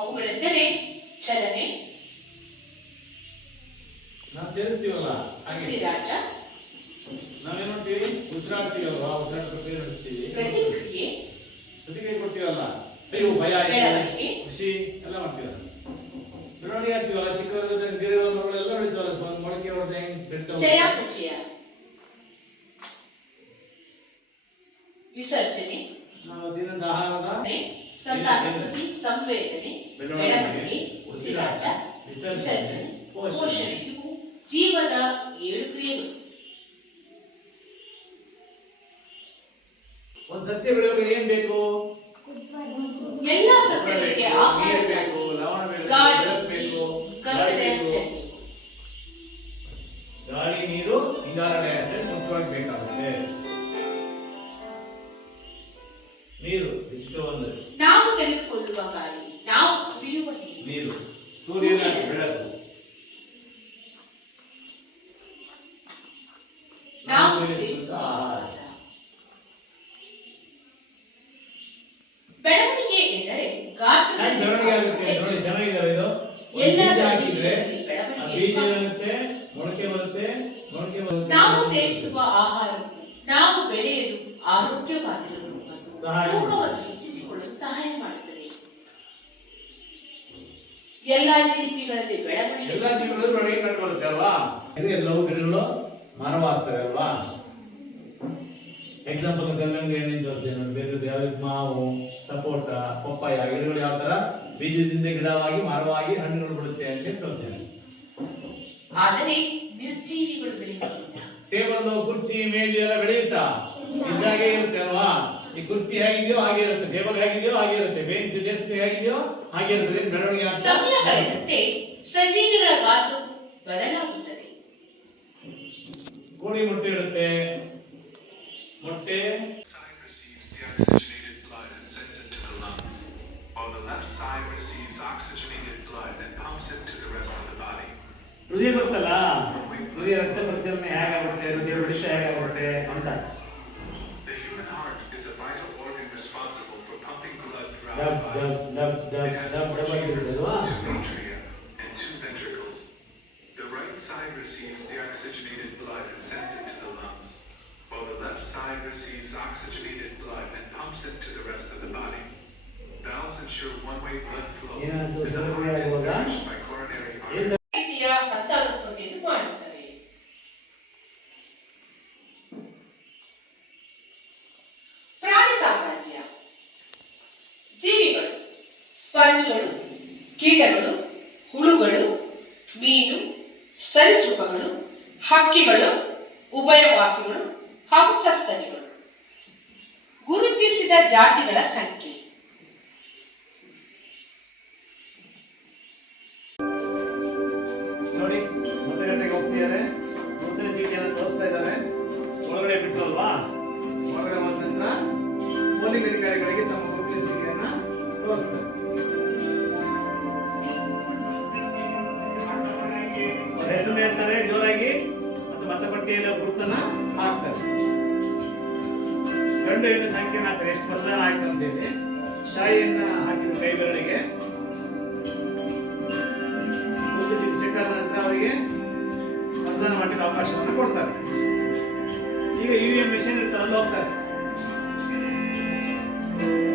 ಅವುಗಳೆಂದರೆ ಚಲನೆ, ನಾವು ಚಲಿಸ್ತೀವಲ್ಲ ಉಸಿರಾಟ, ನಾವೇನ್ ಮಾಡ್ತೀವಿ, ಉಸಿರಾಡ್ತೀವಲ್ವಾ, ಉಸಿರಾಟ ಪ್ರಕ್ರಿಯೆ ನಡೆಸ್ತೀವಿ, ಪ್ರತಿಕ್ರಿಯೆ ಕೊಡ್ತೀವಲ್ಲ, ಅಯ್ಯೋ ಭಯ ಬೆಳವಣಿಗೆ, ಖುಷಿ ಎಲ್ಲ ಮಾಡ್ತೀವಲ್ಲ, ಬೆಳವಣಿಗೆ ಆಗ್ತೀವಲ್ಲ, ಚಿಕ್ಕವರ ಗಿಡಗಳ ಮರಗಳೆಲ್ಲ ಬೆಳಿತೀವಲ್ಲ, ಮೊಳಕೆ ಹೊಡೆದ ಹೆಂಗ್ ಬೆಳಿತಾವ, ಚಯಾಪಚಯ, ವಿಸರ್ಜನೆ, ನಾವು ದಿನದ ಆಹಾರದ ಸಂತಾನೋತ್ಪತ್ತಿ, ಸಂವೇದನೆ, ಬೆಳವಣಿಗೆ, ಉಸಿರಾಟ, ವಿಸರ್ಜನೆ, ಪೋಷಣೆ ಇವು ಜೀವದ 7 ಕ್ರಿಯೆಗಳು. ಒಂದು ಸಸ್ಯ ಬೆಳೆಯೋಕೆ ಏನ್ ಬೇಕು? ಎಲ್ಲ ಸಸ್ಯಗಳಿಗೆ ಆಹಾರ ಬೇಕು, ಲವಣ ಬೇಕು, ಕಾರ್ಬನ್ ಡೈಆಕ್ಸೈಡ್, ಗಾಳಿ, ನೀರು, ಇಂಗಾಲ ಡೈಆಕ್ಸೈಡ್ ಮುಖ್ಯವಾಗಿ ಬೇಕಾಗುತ್ತೆ. ನೀರು ಇಷ್ಟು ಒಂದು ನಾವು ತೆಗೆದುಕೊಳ್ಳುವ ಗಾಳಿ, ನಾವು ಕುಡಿಯುವ ನೀರು, ಸೂರ್ಯನ ಬೆಳಕು, ನಾವು ಸೇವಿಸುವ ಆಹಾರ. ಬೆಳವಣಿಗೆ ಎಂದರೆ ಗಾತ್ರದಲ್ಲಿ ನೋಡಿ ಚೆನ್ನಾಗಿದ್ದಾವೆ ಇದು. ಎಲ್ಲ ಬೀಜ ಆಗುತ್ತೆ, ಮೊಳಕೆ ಬರುತ್ತೆ, ಮೊಳಕೆ ಬರುತ್ತೆ. ನಾವು ಸೇವಿಸುವ ಆಹಾರವು ನಾವು ಬೆಳೆಯಲು, ಆರೋಗ್ಯವಾಗಿರಲು ಮತ್ತು ತೂಕವನ್ನು ಹೆಚ್ಚಿಸಿಕೊಳ್ಳಲು ಸಹಾಯ ಮಾಡುತ್ತದೆ. ಎಲ್ಲಾ ಜೀವಿಗಳಲ್ಲಿ ಬೆಳವಣಿಗೆ ಕಂಡುಬರುತ್ತೆ ಅಲ್ವಾ? ಎಲ್ಲವೂ ಗಿಡಗಳು ಮರವಾಗ್ತವೆ ಅಲ್ವಾ? ಎಕ್ಸಾಂಪಲ್ ಕಲ್ಲಂಗಡಿ ಹಣ್ಣಿನ ತೋರಿಸ್ತೇನೆ, ಬೇರೆ ಯಾವ್ದು ಮಾವು, ಸಪೋಟ, ಪಪ್ಪಾಯ ಗಿಡಗಳು ಯಾವ ತರ ಬೀಜದಿಂದ ಗಿಡವಾಗಿ ಮರವಾಗಿ ಹಣ್ಣುಗಳು ಬಿಡುತ್ತೆ ಅಂತ ತೋರಿಸ್ತೇನೆ. ಆದರೆ ನಿರ್ಜೀವಿಗಳು ಬೆಳೆಯುವುದಿಲ್ಲ. ಟೇಬಲ್, ಕುರ್ಚಿ, ಮೇಜು ಎಲ್ಲ ಬೆಳೆಯುತ್ತಾ ಇದ್ದಾಗೆ ಇರುತ್ತೆ ಅಲ್ವಾ? ಈ ಕುರ್ಚಿ ಹೇಗಿದೆಯೋ ಹಾಗೆ ಇರುತ್ತೆ, ಟೇಬಲ್ ಹೇಗಿದೆಯೋ ಹಾಗೆ ಇರುತ್ತೆ, ಬೆಂಚ್ ಡೆಸ್ಕ್ ಹೇಗಿದೆಯೋ ಹಾಗೆ ಇರುತ್ತೆ. ಬೆಳವಣಿಗೆ ಸಮಯ ಕಳೆದಂತೆ ಸಜೀವಿಗಳ ಗಾತ್ರವು ಬದಲಾಗುತ್ತದೆ. ಕೋಳಿ ಮೊಟ್ಟೆ ಇಡುತ್ತೆ, ಮೊಟ್ಟೆ side receives the oxygenated blood and sends it to the lungs, while the left side receives oxygenated blood and pumps it to the rest of the body. ಹೃದಯ ಗೊತ್ತಲ್ಲ, ಹೃದಯ ರಕ್ತ ಪರಿಚಲನೆ ಹೇಗಾಗುತ್ತೆ, ಹೃದಯ ಬಡಿತ ಹೇಗಾಗುತ್ತೆ ಅಂತ. The human heart is a vital organ responsible for pumping blood throughout the body. It has 4 chambers, 2 atria, and 2 ventricles. The right side receives the oxygenated blood and sends it to the lungs, while the left side receives oxygenated blood and pumps it to the rest of the body. Valves ensure one-way blood flow, and the heart is nourished by coronary arteries. ರೀತಿಯ ಸಂತಾನೋತ್ಪತ್ತಿಯನ್ನು ಮಾಡುತ್ತವೆ. ಪ್ರಾಣಿ ಸಾಮ್ರಾಜ್ಯ. ಜೀವಿಗಳು ಸ್ಪಂಜ್ಗಳು, ಕೀಟಗಳು, ಹುಳುಗಳು, ಮೀನು, ಸರೀಸೃಪಗಳು, ಹಕ್ಕಿಗಳು, ಉಭಯವಾಸಿಗಳು ಹಾಗೂ ಸಸ್ತನಿಗಳು. ಗುರುತಿಸಿದ ಜಾತಿಗಳ ಸಂಖ್ಯೆ. ನೋಡಿ, ಮತಗಟ್ಟೆಗೆ ಹೋಗ್ತಿದ್ದಾರೆ, ನೂತನ ಚೀಟಿಯನ್ನು ತೋರಿಸ್ತಾ ಇದ್ದಾರೆ, ಒಳಗಡೆ ಬಿಟ್ಟಲ್ವಾ? ಒಳಗಡೆ ಬಂದ ನಂತರ ಪೋಲಿಂಗ್ ಅಧಿಕಾರಿಗಳಿಗೆ ತಮ್ಮ ಗುರುತಿನ ಚೀಟಿಯನ್ನ ತೋರಿಸ್ತಾರೆ. ಅವ್ರ ಹೆಸರು ಹೇಳ್ತಾರೆ ಜೋರಾಗಿ ಮತ್ತು ಮತಪಟ್ಟಿಯಲ್ಲಿ ಗುರುತನ್ನ ಹಾಕ್ತಾರೆ. ಗಂಡು ಹೆಣ್ಣು ಸಂಖ್ಯೆನ ಹಾಕ್ತಾರೆ, ಎಷ್ಟು ಮತದಾನ ಆಯ್ತು ಅಂತೇಳಿ. ಶಾಯಿಯನ್ನ ಹಾಕಿದ ಕೈ ಬೆರಳಿಗೆ ನಂತರ ಅವರಿಗೆ ಮತದಾನ ಮಾಡಲಿಕ್ಕೆ ಅವಕಾಶವನ್ನು ಕೊಡ್ತಾರೆ. ಈಗ ಇವಿಎಂ ಮೆಷಿನ್ ಇರ್ತಾರೆ, ಅಲ್ಲಿ ಹೋಗ್ತಾರೆ,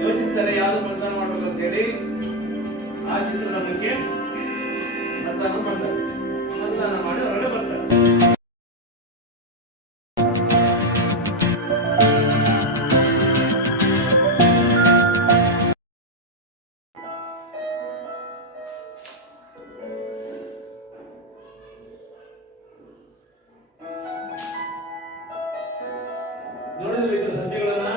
ಯೋಚಿಸ್ತಾರೆ ಯಾವ್ದು ಮತದಾನ ಮಾಡ್ಬೇಕು ಅಂತ ಹೇಳಿ. ಆ ಚಿತ್ರರಂಗಕ್ಕೆ ಮತದಾನ ಮಾಡ್ತಾರೆ, ಮತದಾನ ಮಾಡಿ ಹೊರಗಡೆ ಬರ್ತಾರೆ. ನೋಡಿದ್ರೆ ಇತರ ಸಸ್ಯಗಳನ್ನ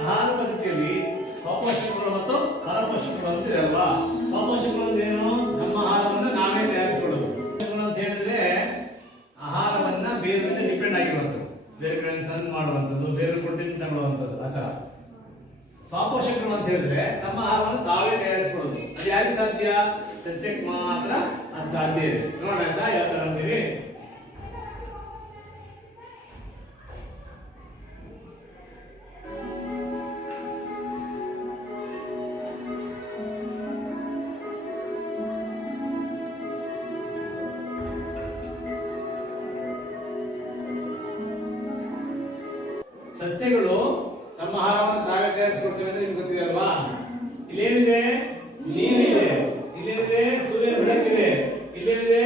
ಆಹಾರ ಪದ್ಧತಿಯಲ್ಲಿ ಸ್ವಪೋಷಕಗಳು ಮತ್ತು ಪರಪೋಷಕಗಳು ಅಂತ ಇದೆ ಅಲ್ವಾ? ಸ್ವಪೋಷಕಗಳು ಅಂದ್ರೆ ಏನು? ನಮ್ಮ ಆಹಾರವನ್ನ ನಾವೇ ತಯಾರಿಸಿಕೊಳ್ಳೋದು. ಅಂತ ಹೇಳಿದ್ರೆ ಆಹಾರವನ್ನ ಬೇರೆ ಮೇಲೆ ಡಿಪೆಂಡ್ ಆಗಿರುವಂಥದ್ದು, ಬೇರೆ ಕಡೆ ತಂದು ಮಾಡುವಂಥದ್ದು, ಬೇರೆ ಕೊಟ್ಟಿದ್ದು ತಗೊಳ್ಳುವಂಥದ್ದು, ಆ ತರ. ಸ್ವಪೋಷಕಗಳು ಅಂತ ಹೇಳಿದ್ರೆ ತಮ್ಮ ಆಹಾರವನ್ನು ತಾವೇ ತಯಾರಿಸಿಕೊಳ್ಳೋದು. ಅದು ಯಾರಿಗೆ ಸಾಧ್ಯ? ಸಸ್ಯಕ್ಕೆ ಮಾತ್ರ ಅದು ಸಾಧ್ಯ ಇದೆ. ನೋಡೋಣ ಯಾವ ತರ ಅಂತೀವಿ. ಸಸ್ಯಗಳು ತಮ್ಮ ಆಹಾರವನ್ನು ತಾವೇ ತಯಾರಿಸಿಕೊಡ್ತೇವೆ ಅಂದ್ರೆ ನಿಮ್ಗೆ ಗೊತ್ತಿದೆ ಅಲ್ವಾ? ಇಲ್ಲೇನಿದೆ? ನೀರಿದೆ. ಇಲ್ಲೇನಿದೆ? ಸೂರ್ಯನ ಬೆಳಕಿದೆ. ಇಲ್ಲೇನಿದೆ?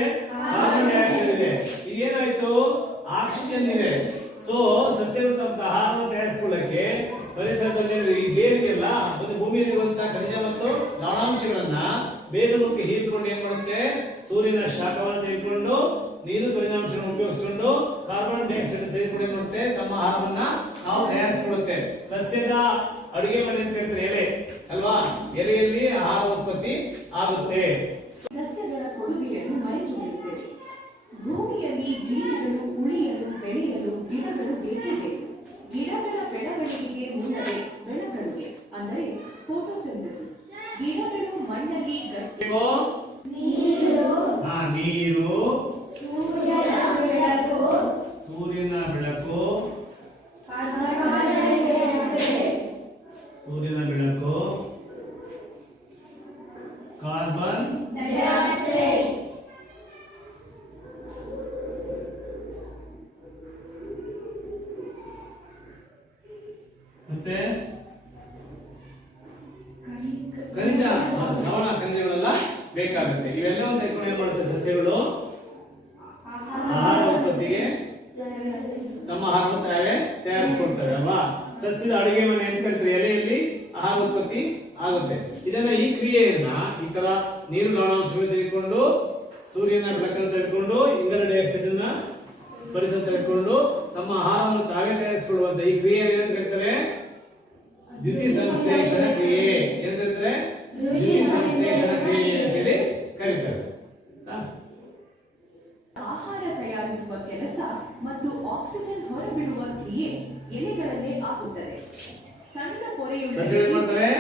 ಕಾರ್ಬನ್ ಡೈಆಕ್ಸೈಡ್ ಇದೆ. ಇದೇನಾಯ್ತು? ಆಕ್ಸಿಜನ್ ಇದೆ. ಸೊ ಸಸ್ಯಗಳು ತಮ್ಮ ಆಹಾರವನ್ನು ತಯಾರಿಸಿಕೊಳ್ಳಕ್ಕೆ ಪರಿಸರದಲ್ಲಿ ಈ ಬೇರಿಗೆಲ್ಲ ಒಂದು ಭೂಮಿಯಲ್ಲಿರುವಂತಹ ಖನಿಜ ಮತ್ತು ಲವಣಾಂಶಗಳನ್ನ ಬೇರುಮುಖಿ ಹೀರಿಕೊಂಡು ಏನ್ ಮಾಡುತ್ತೆ? ಸೂರ್ಯನ ಶಾಖವನ್ನು ತೆಗೆದುಕೊಂಡು ನೀರು ಖನಿಜಾಂಶಗಳನ್ನು ಉಪಯೋಗಿಸಿಕೊಂಡು ಕಾರ್ಬನ್ ಡೈಆಕ್ಸೈಡ್ ತೆಗೆದುಕೊಂಡು ಏನ್ ಮಾಡುತ್ತೆ? ತಮ್ಮ ಆಹಾರವನ್ನ ನಾವು ತಯಾರಿಸಿಕೊಳ್ಳುತ್ತೆ. ಸಸ್ಯದ ಅಡಿಗೆ ಮನೆ ಅಂತ ಕರೀತಾರೆ ಎಲೆ ಅಲ್ವಾ? ಎಲೆಯಲ್ಲಿ ಆಹಾರ ಉತ್ಪತ್ತಿ ಆಗುತ್ತೆ. ಸಸ್ಯಗಳ ಕೊಡುಗೆಯನ್ನು ಮರೆತು ಬಿಡುತ್ತೇವೆ. ಭೂಮಿಯಲ್ಲಿ ಜೀವಿಗಳು ಉಳಿಯಲು ಬೆಳೆಯಲು ಗಿಡಗಳು ಬೇಕೇ ಬೇಕು. ಗಿಡಗಳ ಬೆಳವಣಿಗೆಗೆ ಮುನ್ನವೇ ಬೆಳವಣಿಗೆ ಅಂದರೆ ಫೋಟೋಸಿಂಥೆಸಿಸ್. ಗಿಡಗಳು ಮಣ್ಣಲ್ಲಿ ನೀರು, ಸೂರ್ಯನ ಬೆಳಕು, ಕಾರ್ಬನ್ ಡೈಆಕ್ಸೈಡ್, ಮತ್ತೆ ಖನಿಜ, ಲವಣ ಖನಿಜಗಳೆಲ್ಲ ಬೇಕಾಗುತ್ತೆ. ಇವೆಲ್ಲವನ್ನು ತೆಗೆದುಕೊಂಡು ಏನ್ ಮಾಡುತ್ತೆ? ಸಸ್ಯಗಳು ಆಹಾರ ಉತ್ಪತ್ತಿಗೆ ನಮ್ಮ ಆಹಾರವನ್ನು ತಾವೇ ತಯಾರಿಸಿಕೊಡ್ತವೆ ಅಲ್ವಾ? ಸಸ್ಯದ ಅಡುಗೆ ಮನೆ ಅಂತ ಕರೀತಾರೆ. ಎಲೆಯಲ್ಲಿ ಆಹಾರ ಉತ್ಪತ್ತಿ ಆಗುತ್ತೆ. ಇದನ್ನ ಈ ಕ್ರಿಯೆಯನ್ನ ಈ ತರ ನೀರು ಲವಣಾಂಶಗಳು ತೆಗೆದುಕೊಂಡು ಸೂರ್ಯನ ಬೆಳಕನ್ನು ತೆಗೆದುಕೊಂಡು ಇಂಗಾಲ ಡೈಆಕ್ಸೈಡ್ ಅನ್ನ ಪರಿಸರ ತೆಗೆದುಕೊಂಡು ತಮ್ಮ ಆಹಾರವನ್ನು ತಾವೇ ತಯಾರಿಸಿಕೊಳ್ಳುವಂತ ಈ ಕ್ರಿಯೆ ಏನಂತ ಕರೀತಾರೆ? ದ್ಯುತಿ ಸಂಶ್ಲೇಷಣ ಕ್ರಿಯೆ. ಏನ್ ಕರೀತಾರೆ? ದ್ಯುತಿ ಸಂಶ್ಲೇಷಣ ಕ್ರಿಯೆ ಅಂತ ಹೇಳಿ ಕರೀತಾರೆ. ಆಹಾರ ತಯಾರಿಸುವ ಕೆಲಸ ಮತ್ತು ಆಕ್ಸಿಜನ್ ಹೊರಬಿಡುವ ಕ್ರಿಯೆ ಎಲೆಗಳಲ್ಲೇ ಆಗುತ್ತದೆ. ಸಣ್ಣ ಸಸ್ಯಗಳು ಏನ್ ಮಾಡ್ತಾರೆ?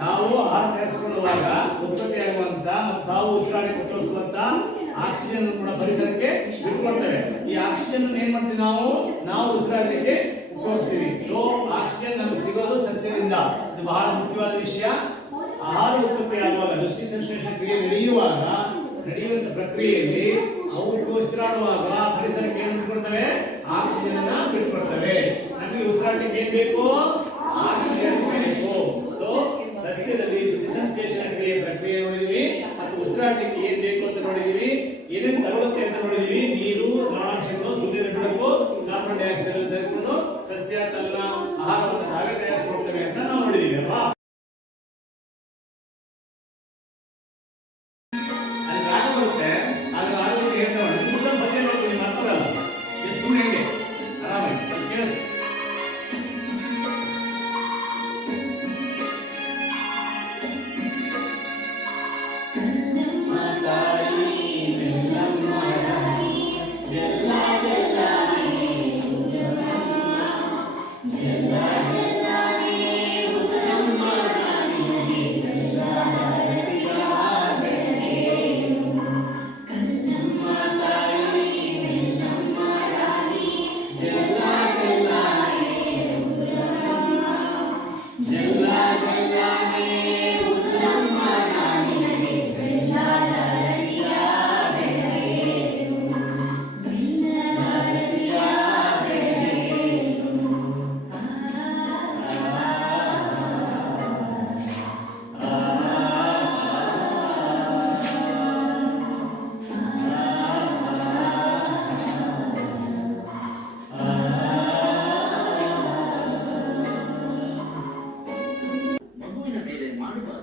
ತಾವು ಆಹಾರ ತಯಾರಿಸಿಕೊಳ್ಳುವಾಗ ಉತ್ಪತ್ತಿಯಾಗುವಂತ ಮತ್ತು ತಾವು ಉಸಿರಾಡಿ ಉಪಯೋಗಿಸುವಂತ ಆಕ್ಸಿಜನ್ ಕೂಡ ಪರಿಸರಕ್ಕೆ ಬಿಟ್ಕೊಡ್ತೇವೆ. ಈ ಆಕ್ಸಿಜನ್ ಏನ್ ಮಾಡ್ತೀವಿ? ನಾವು ಉಸಿರಾಡಲಿಕ್ಕೆ ಉಪಯೋಗಿಸ್ತೀವಿ. ಸೊ ಆಕ್ಸಿಜನ್ ನಮಗೆ ಸಿಗೋದು ಸಸ್ಯದಿಂದ. ಇದು ಬಹಳ ಮುಖ್ಯವಾದ ವಿಷಯ. ಆಹಾರ ಉತ್ಪತ್ತಿಯಾಗುವಾಗ ದ್ಯುತಿ ಸಂಶ್ಲೇಷಣ ಕ್ರಿಯೆ ನಡೆಯುವಂತ ಪ್ರಕ್ರಿಯೆಯಲ್ಲಿ ಅವು ಉಸಿರಾಡುವಾಗ ಪರಿಸರಕ್ಕೆ ಏನ್ ಬಿಟ್ಕೊಡ್ತವೆ? ಆಕ್ಸಿಜನ್ ಅನ್ನ ಬಿಟ್ಕೊಡ್ತವೆ. ನಮಗೆ ಉಸಿರಾಡಲಿಕ್ಕೆ ಏನ್ ಬೇಕು? ಆಕ್ಸಿಜನ್ ಬೇಕು. ಸೊ ಸಸ್ಯದಲ್ಲಿ ದ್ಯುತಿ ಸಂಶ್ಲೇಷಣ ಕ್ರಿಯೆ ಪ್ರಕ್ರಿಯೆ ನೋಡಿದೀವಿ ಮತ್ತು ಉಸಿರಾಡಲಿಕ್ಕೆ ಏನ್ ಬೇಕು ಅಂತ ನೋಡಿದೀವಿ. ಏನೇನು ತಗೊಳುತ್ತೆ ಅಂತ ನೋಡಿದೀವಿ. ನೀರು, ಲವಣಾಂಶಗಳು, ಸೂರ್ಯನ ಬೆಳಕು, ಕಾರ್ಬನ್ ಡೈಆಕ್ಸೈಡ್ ಅಂತ ತೆಗೆದುಕೊಂಡು ಸಸ್ಯ ತನ್ನ ಆಹಾರವನ್ನು ತಾವೇ ತಯಾರಿಸಿಕೊಳ್ತವೆ ಅಂತ ನಾವು ನೋಡಿದೀವಿ ಅಲ್ವಾ? ಅಲ್ಲಿ ರಾಗ ಬರುತ್ತೆ. ಆದ್ರೆ ರಾಗಕ್ಕೆ ಏನ್ ನೋಡಿ ಮೂಲ ಬಗ್ಗೆ ನೋಡ್ತೀನಿ ಮಾತಾಡಲ್ಲ. ಇದು ಸೂರ್ಯನಿಗೆ ಆರಾಮಾಗಿ ಕೇಳಿ.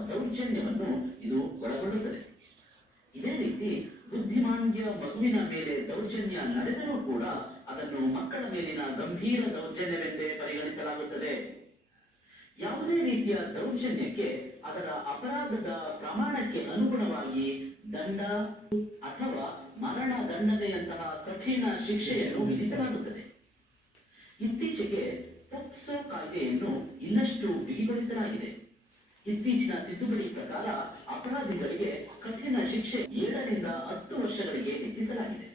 ದೌರ್ಜನ್ಯವನ್ನು ಇದು ಒಳಗೊಳ್ಳುತ್ತದೆ. ಇದೇ ರೀತಿ ಬುದ್ಧಿಮಾಂದ್ಯ ಮಗುವಿನ ಮೇಲೆ ದೌರ್ಜನ್ಯ ನಡೆದರೂ ಕೂಡ ಅದನ್ನು ಮಕ್ಕಳ ಮೇಲಿನ ಗಂಭೀರ ದೌರ್ಜನ್ಯವೆಂದೇ ಪರಿಗಣಿಸಲಾಗುತ್ತದೆ. ಯಾವುದೇ ರೀತಿಯ ದೌರ್ಜನ್ಯಕ್ಕೆ ಅದರ ಅಪರಾಧದ ಪ್ರಮಾಣಕ್ಕೆ ಅನುಗುಣವಾಗಿ ದಂಡ ಅಥವಾ ಮರಣ ದಂಡನೆಯಂತಹ ಕಠಿಣ ಶಿಕ್ಷೆಯನ್ನು ವಿಧಿಸಲಾಗುತ್ತದೆ. ಇತ್ತೀಚೆಗೆ ಪೋಕ್ಸೋ ಕಾಯ್ದೆಯನ್ನು ಇನ್ನಷ್ಟು ಬಿಗಿಗೊಳಿಸಲಾಗಿದೆ. ಇತ್ತೀಚಿನ ತಿದ್ದುಪಡಿ ಪ್ರಕಾರ ಅಪರಾಧಿಗಳಿಗೆ ಕಠಿಣ ಶಿಕ್ಷೆ 7 ರಿಂದ 10 ವರ್ಷಗಳಿಗೆ ಹೆಚ್ಚಿಸಲಾಗಿದೆ.